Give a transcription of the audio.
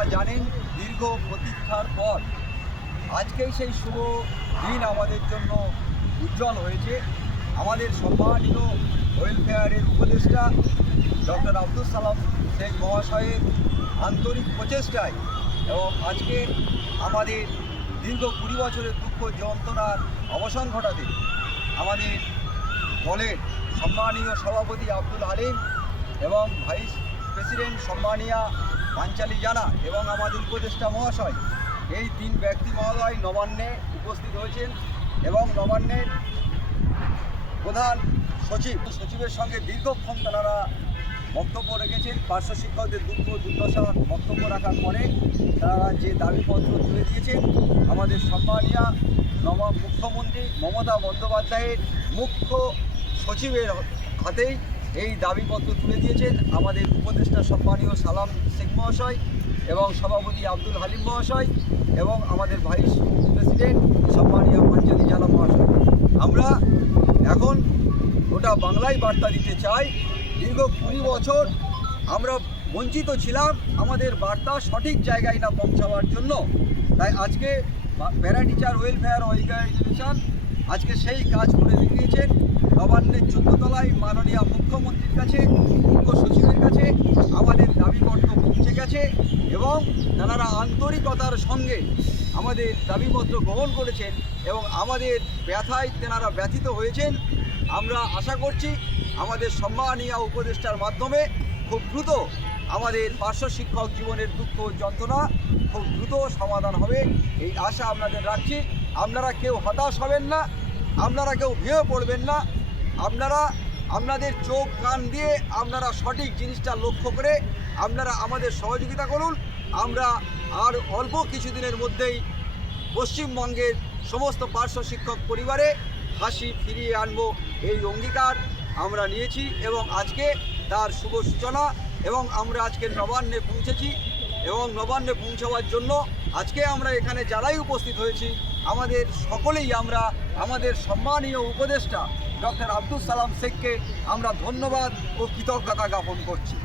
আপনারা জানেন, দীর্ঘ প্রতীক্ষার পর আজকেই সেই শুভ দিন আমাদের জন্য উজ্জ্বল হয়েছে। আমাদের সম্মানীয় ওয়েলফেয়ারের উপদেষ্টা ডক্টর আব্দুল সালাম শেখ মহাশয়ের আন্তরিক প্রচেষ্টায় এবং আজকে আমাদের দীর্ঘ কুড়ি বছরের দুঃখ, যন্ত্রণার অবসান ঘটাতে আমাদের দলের সম্মানীয় সভাপতি আব্দুল হালিম এবং ভাইস প্রেসিডেন্ট সম্মানিয়া পাঞ্চালি জানা এবং আমাদের উপদেষ্টা মহাশয়, এই তিন ব্যক্তি মহোদয় নবান্নে উপস্থিত হয়েছেন এবং নবান্নের প্রধান সচিব, সচিবের সঙ্গে দীর্ঘক্ষণ তারা বক্তব্য রেখেছেন। পার্শ্ব শিক্ষকদের দুঃখ, দুর্দশা বক্তব্য রাখার পরে তারা যে দাবিপত্র তুলে দিয়েছেন, আমাদের সম্মানীয় নব, মুখ্যমন্ত্রী মমতা বন্দ্যোপাধ্যায়ের মুখ্য সচিবের হাতেই এই দাবিপত্র তুলে দিয়েছেন আমাদের উপদেষ্টা সম্মানীয় সালাম শেখ মহাশয় এবং সভাপতি আব্দুল হালিম মহাশয় এবং আমাদের ভাইস প্রেসিডেন্ট সম্মানীয় পাঞ্চালি জানা মহাশয়। আমরা এখন গোটা বাংলায় বার্তা দিতে চাই, দীর্ঘ কুড়ি বছর আমরা বঞ্চিত ছিলাম আমাদের বার্তা সঠিক জায়গায় না পৌঁছাবার জন্য। তাই আজকে প্যারা টিচার ওয়েলফেয়ার অর্গানাইজেশন আজকে সেই কাজ করে দেখিয়েছেন। নবান্নের চোদ্দতলায় মাননীয় মুখ্যমন্ত্রীর কাছে, মুখ্য সচিবের কাছে আমাদের দাবি দাবিপত্র পৌঁছে গেছে এবং তারা আন্তরিকতার সঙ্গে আমাদের দাবিপত্র গ্রহণ করেছেন এবং আমাদের ব্যথায় তেনারা ব্যথিত হয়েছেন। আমরা আশা করছি আমাদের সম্মানীয় উপদেষ্টার মাধ্যমে খুব দ্রুত আমাদের পার্শ্ব শিক্ষক জীবনের দুঃখ যন্ত্রণা খুব দ্রুত সমাধান হবে, এই আশা আপনাদের রাখছি। আপনারা কেউ হতাশ হবেন না, আপনারা কেউ ভেঙে পড়বেন না। আপনারা, আপনাদের চোখ, কান দিয়ে আপনারা সঠিক জিনিসটা লক্ষ্য করে আপনারা আমাদের সহযোগিতা করুন। আমরা আর অল্প কিছুদিনের মধ্যেই পশ্চিমবঙ্গের সমস্ত পার্শ্ব শিক্ষক পরিবারে হাসি ফিরিয়ে আনব এই অঙ্গীকার আমরা নিয়েছি এবং আজকে তার শুভ সূচনা এবং আমরা আজকে নবান্নে পৌঁছেছি এবং নবান্নে পৌঁছাবার জন্য আজকে আমরা এখানে যারাই উপস্থিত হয়েছি আমাদের সকলেই আমরা, আমাদের সম্মানীয় উপদেষ্টা ডক্টর আব্দুল সালাম শেখকে আমরা ধন্যবাদ ও কৃতজ্ঞতা জ্ঞাপন করছি।